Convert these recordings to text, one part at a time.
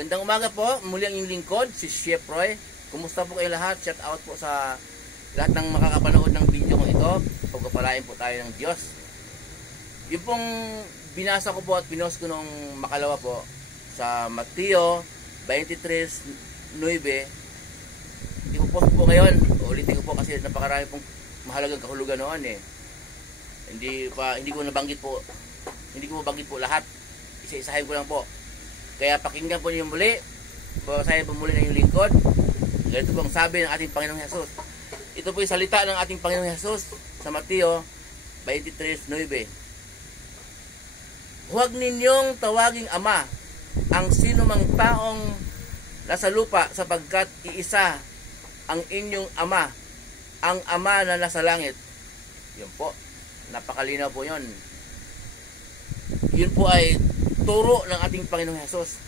Magandang umaga po. Muli ang inyong lingkod, si Chef Roy. Kumusta po kayo lahat? Shout out po sa lahat ng makakapanood ng video ko ito. Pagpapalain po tayo ng Diyos. Yung pong binasa ko po at pinost ko nung makalawa po sa Mateo 23:9. Ipopost po ngayon. Ulitin ko po kasi napakarami pong mahalagang kahulugan noon eh. Hindi ko nabanggit po. Hindi ko mabanggit po lahat. Isa-isahin ko lang po. Kaya pakinggan po niyo muli. Babasahin po muli ng inyong lingkod. Ito po ang sabi ng ating Panginoong Hesus. Ito po yung salita ng ating Panginoong Hesus sa Mateo 23:9. Huwag ninyong tawaging ama ang sino mang taong nasa lupa, sapagkat iisa ang inyong ama, ang Ama na nasa langit. Yun po. Napakalinaw po yun. Yun po ay turo ng ating Panginoong Hesus.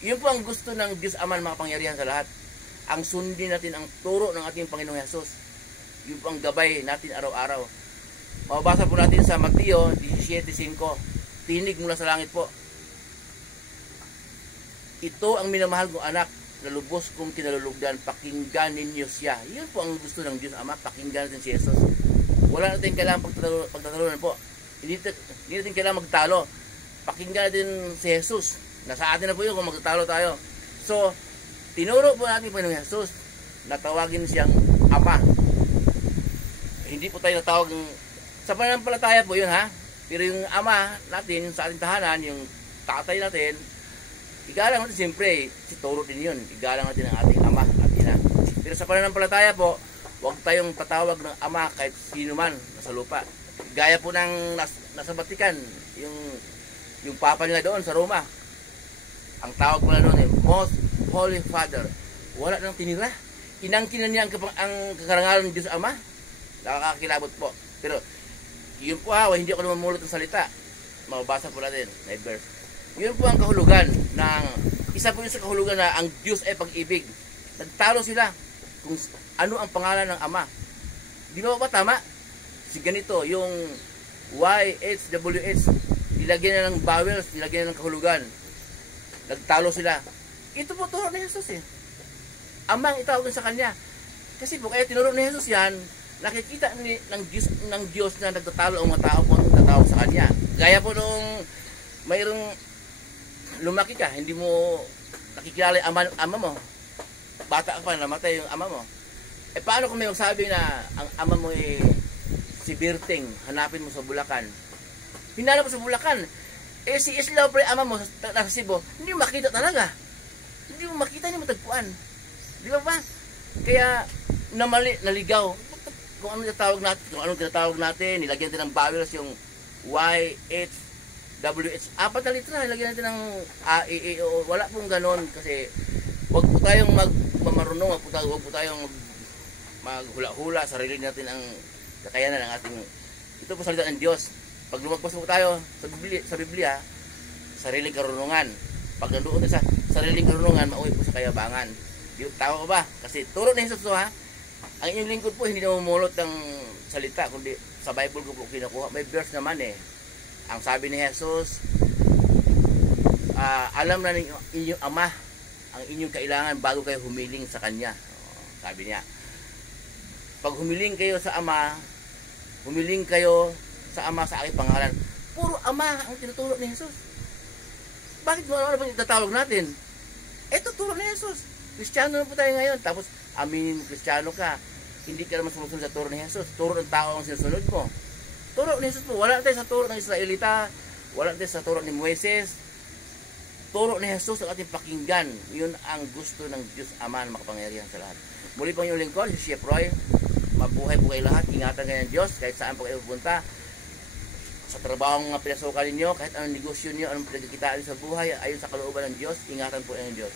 Yun po ang gusto ng Diyos Ama na makapangyarihan sa lahat. Ang sundin natin ang turo ng ating Panginoong Hesus. Yun po ang gabay natin araw-araw. Mababasa po natin sa Mateo 17:5. Tinig mula sa langit po. Ito ang minamahal kong anak, na lubos kong kinalulugdan, pakinggan ninyo siya. Yun po ang gusto ng Diyos Ama, pakinggan natin si Jesus. Wala natin kailangan pagtatalunan po. Hindi natin kailangan magtalo. Pakinggan natin si Jesus. Nasa atin na po yun kung magtalo tayo. So, tinuro po natin po ng Jesus na tawagin siyang Ama. Hindi po tayo natawag sa pananampalataya po yun ha. Pero yung Ama natin, yung sa ating tahanan, yung tatay natin, igalang natin siyempre, si turo din yun. Igalang natin ang ating Ama at Ina. Pero sa pananampalataya po, huwag tayong tatawag ng Ama kahit sino man nasa lupa. Gaya po ng nasa Vatican, yung Papa nila doon sa Roma. Ang tawag mo na doon eh, Most Holy Father. Wala nang tinira. Inangkinan niya ang kakarangalan ng Diyos Ama. Nakakakilabot po. Pero, yun po ha, hindi ako namamulot ng salita. Mababasa po natin, na verse. Yun po ang kahulugan ng, isa po yun sa kahulugan na ang Diyos ay pag-ibig. Nagtalo sila kung ano ang pangalan ng Ama. Di ba tama? Si ganito, yung YHWH, nilagyan na ng vowels, nilagyan na ng kahulugan. Nagtalo sila. Ito po turo ni Jesus eh. Amang itawag sa kanya. Kasi po kaya tinuro ni Jesus yan, nakikita ng Diyos na nagtatalo ang mga tao kung nagtatawag sa kanya. Gaya po nung mayroong lumaki ka, hindi mo nakikilala yung ama mo. Bata ka pa, namatay yung ama mo. Eh paano kung may magsabi na ang ama mo ay si Birting, hanapin mo sa Bulacan. Hinanap mo sa Bulacan. Eh si Isla pre ama mo nasa Cebu, hindi mo makita talaga. Hindi mo makita, hindi mo tagpuan. Di ba ba? Kaya naligaw. Kung anong tinatawag natin, nilagyan natin ng vowels yung YHWH. 4 na litra, nilagyan natin ng A, E, E, O. Wala pong ganon kasi wag po tayong magmamarunong, wag po tayong maghula-hula, sarili natin ang kakayanan ng ating, ito po salita ng Diyos. Pag lumagpas po tayo sa Biblia, sariling karunungan. Pag nandoon sa sariling karunungan, mauwi po sa kayabangan. Yung tao ba? Kasi turo ni Jesus to ha. Ang inyong lingkod po hindi na mamulot ng salita, kundi sa Bible ko po kinukuha. May verse naman eh. Ang sabi ni Jesus, alam na ng inyong Ama ang inyong kailangan bago kayo humiling sa Kanya. Sabi niya, pag humiling kayo sa Ama, humiling kayo sa Ama sa aking pangalan. Puro Ama ang tinuturo ni Jesus. Bakit mo ano ba itatawag natin? Ito turo ni Jesus. Kristiyano na po tayo ngayon. Tapos aminin Kristiyano ka. Hindi ka naman sumusunod sa turo ni Jesus. Turo ng tao ang sinusunod mo. Turo ni Jesus po. Wala tayo sa turo ng Israelita. Wala tayo sa turo ni Moises. Turo ni Jesus ang ating pakinggan. Yun ang gusto ng Diyos Ama na makapangyarihan sa lahat. Muli pang yung lingkod, si Chef Roy. Mabuhay po kayo lahat. Ingatan kayo ng Diyos kahit saan po kayo pupunta. Sa trabaho nga pinasukan ninyo, kahit anong negosyo niyo, anong pinagkikitaan sa buhay, ayon sa kalooban ng Diyos, ingatan po ng Diyos.